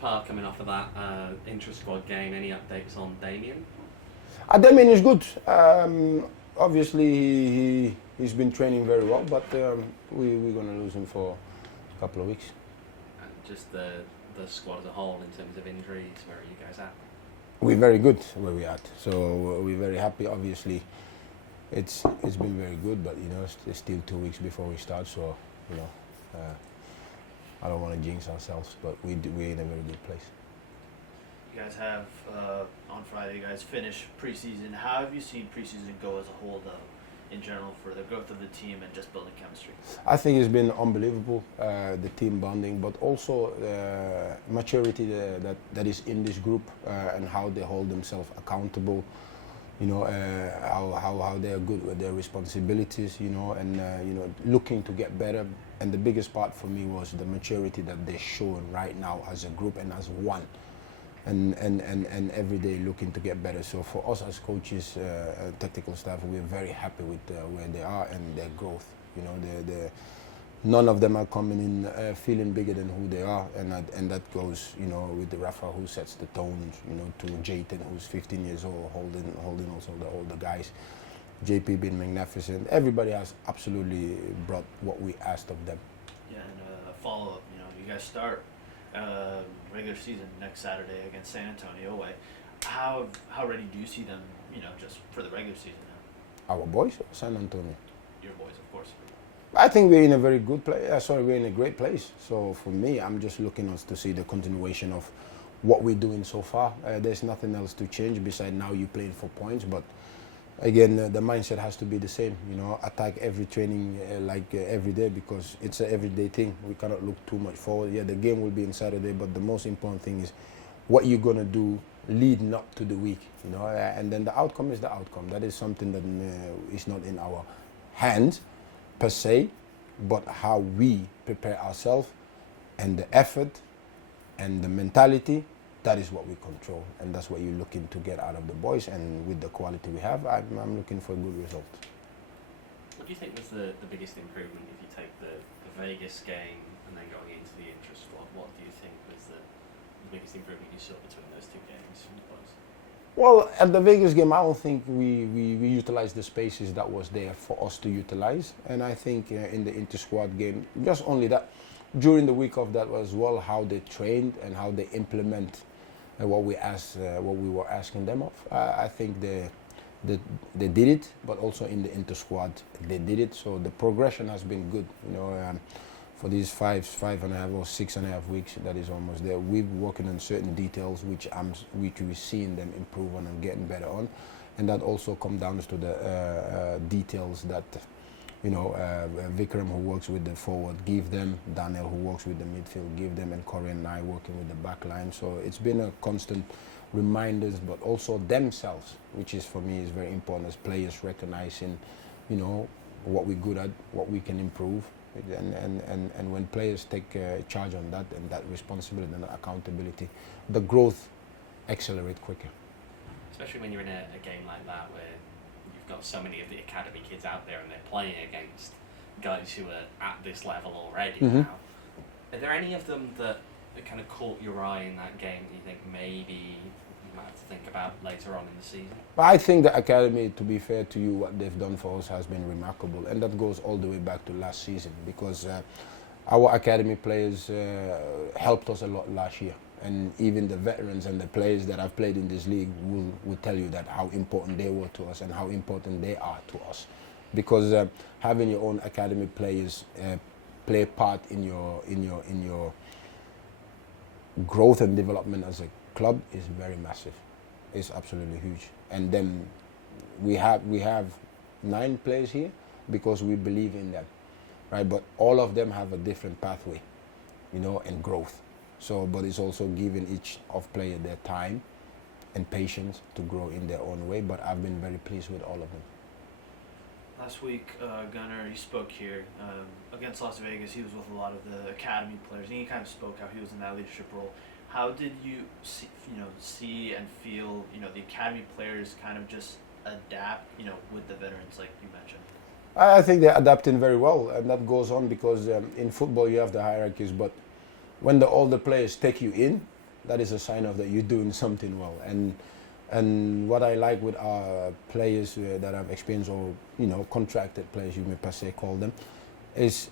Park coming off of that intra-squad game. Any updates on Damien? Damien is good. Obviously, he's been training very well, but we're going to lose him for a couple of weeks. And just the squad as a whole in terms of injuries, where are you guys at? We're very good where we're at, so we're very happy. Obviously, it's been very good, but it's still 2 weeks before we start, so I don't want to jinx ourselves, but we're in a very good place. You guys have on Friday. You guys finish preseason. How have you seen preseason go as a whole, though, in general, for the growth of the team and just building chemistry? I think it's been unbelievable, the team bonding, but also maturity that is in this group and how they hold themselves accountable. How they are good with their responsibilities. And looking to get better. And the biggest part for me was the maturity that they're showing right now as a group and as one. And every day looking to get better. So for us as coaches, technical staff, we're very happy with where they are and their growth. None of them are coming in feeling bigger than who they are, and that goes, with the Rafa who sets the tone, to Jayton who's 15 years old, holding also the older guys. JP being magnificent. Everybody has absolutely brought what we asked of them. Yeah, and a follow-up. You guys start regular season next Saturday against San Antonio away. How ready do you see them, just for the regular season now? Our boys, San Antonio. Your boys, of course. I think we're in a very good place. We're in a great place. So for me, I'm just looking to see the continuation of what we're doing so far. There's nothing else to change besides now you're playing for points. But again, the mindset has to be the same. Attack every training every day, because it's an everyday thing. We cannot look too much forward. Yeah, the game will be on Saturday, but the most important thing is what you're gonna do leading up to the week. And then the outcome is the outcome. That is something that is not in our hands per se, but how we prepare ourselves and the effort and the mentality, that is what we control, and that's what you're looking to get out of the boys. And with the quality we have, I'm looking for a good result. What do you think was the biggest improvement if you take the Vegas game and then going into the intra-squad? What do you think was the biggest improvement you saw between those two games from the boys? Well, at the Vegas game, I don't think we utilized the spaces that was there for us to utilize. And I think in the inter-squad game, just only that, during the week of that as well, how they trained and how they implement what we were asking them of. I think they did it, but also in the inter-squad, they did it. So the progression has been good. For these 5.5 or 6.5 weeks, that is almost there. We're working on certain details which we're seeing them improve on and getting better on, and that also comes down to the details that Vikram, who works with the forward, give them. Daniel, who works with the midfield, give them, and Corey and I working with the back line. So it's been a constant reminders, but also themselves, which is for me is very important as players, recognizing, what we're good at, what we can improve. And when players take charge on that and that responsibility and accountability, the growth accelerates quicker. Especially when you're in a game like that where you've got so many of the academy kids out there and they're playing against guys who are at this level already now. Are there any of them that kind of caught your eye in that game that you think maybe you might have to think about later on in the season? I think the academy, to be fair to you, what they've done for us has been remarkable, and that goes all the way back to last season, because our academy players helped us a lot last year, and even the veterans and the players that have played in this league will tell you that how important they were to us and how important they are to us, because having your own academy players play a part in your growth and development as a club is very massive. It's absolutely huge. And then we have 9 players here because we believe in them, right? But all of them have a different pathway, and growth. So, but it's also giving each of player their time and patience to grow in their own way. But I've been very pleased with all of them. Last week, Gunnar, he spoke here against Las Vegas. He was with a lot of the academy players, and he kind of spoke how he was in that leadership role. How did you see and feel, the academy players kind of just adapt, with the veterans like you mentioned? I think they're adapting very well, and that goes on because in football you have the hierarchies, but when the older players take you in, that is a sign of that you're doing something well. And what I like with our players that I've experienced, or contracted players, you may per se call them, is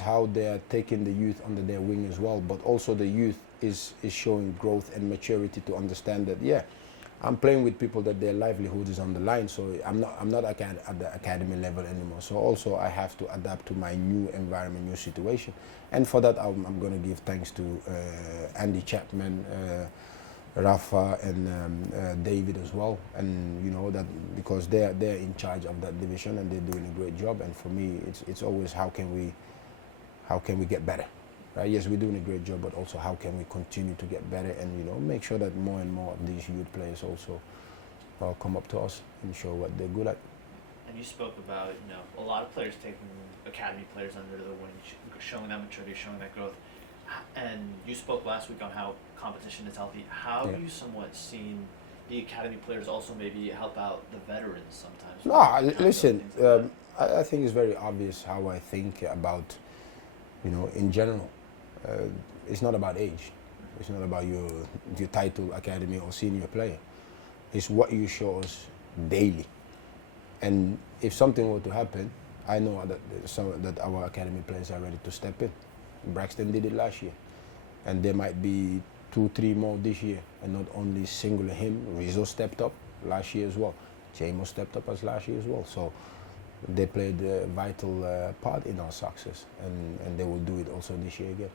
how they are taking the youth under their wing as well. But also the youth is showing growth and maturity to understand that, yeah, I'm playing with people that their livelihood is on the line, so I'm not at the academy level anymore. So also I have to adapt to my new environment, new situation, and for that I'm going to give thanks to Andy Chapman, Rafa, and David as well, and that because they're in charge of that division and they're doing a great job. And for me, it's always how can we get better. Right? Yes, we're doing a great job, but also how can we continue to get better and make sure that more and more of these youth players also come up to us and show what they're good at. And you spoke about a lot of players taking academy players under their wing, showing that maturity, showing that growth. And you spoke last week on how competition is healthy. How have you somewhat seen the academy players also maybe help out the veterans sometimes? No, listen, I think it's very obvious how I think about, in general. It's not about age. It's not about your title, academy, or senior player. It's what you show us daily. And if something were to happen, I know that our academy players are ready to step in. Braxton did it last year. And there might be 2-3 more this year. And not only single him, Rizzo stepped up last year as well. Jamo stepped up as last year as well. So they played a vital part in our success. And they will do it also this year again.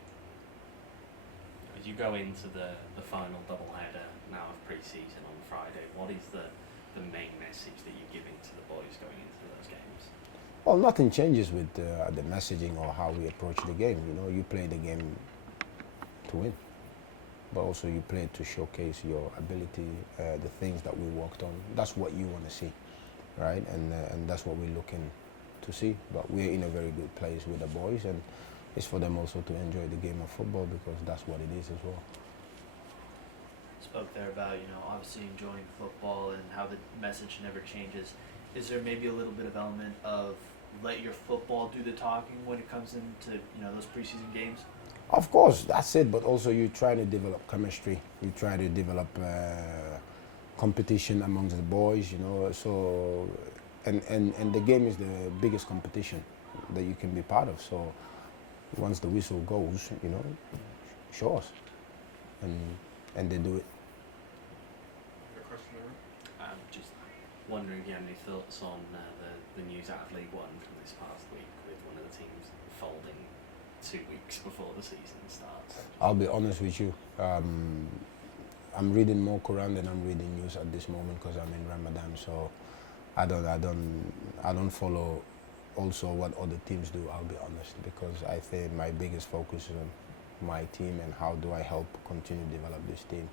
As you go into the final doubleheader now of pre-season on Friday, what is the main message that you're giving to the boys going into those games? Well, nothing changes with the messaging or how we approach the game. You play the game to win, but also you play to showcase your ability, the things that we worked on. That's what you want to see, right? And that's what we're looking to see. But we're in a very good place with the boys, and it's for them also to enjoy the game of football because that's what it is as well. Spoke there about obviously enjoying football and how the message never changes. Is there maybe a little bit of element of let your football do the talking when it comes into those preseason games? Of course, that's it. But also you try to develop chemistry. You try to develop competition amongst the boys. So and the game is the biggest competition that you can be part of. So once the whistle goes, show us, and they do it. Just wondering if you have any thoughts on the news out of League One from this past week with one of the teams folding 2 weeks before the season starts. I'll be honest with you. I'm reading more Quran than I'm reading news at this moment because I'm in Ramadan. So I don't follow also what other teams do. I'll be honest, because I think my biggest focus is on my team and how do I help continue to develop this team.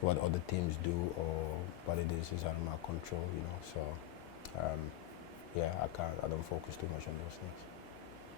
What other teams do or what it is out of my control. So yeah, I don't focus too much on those things.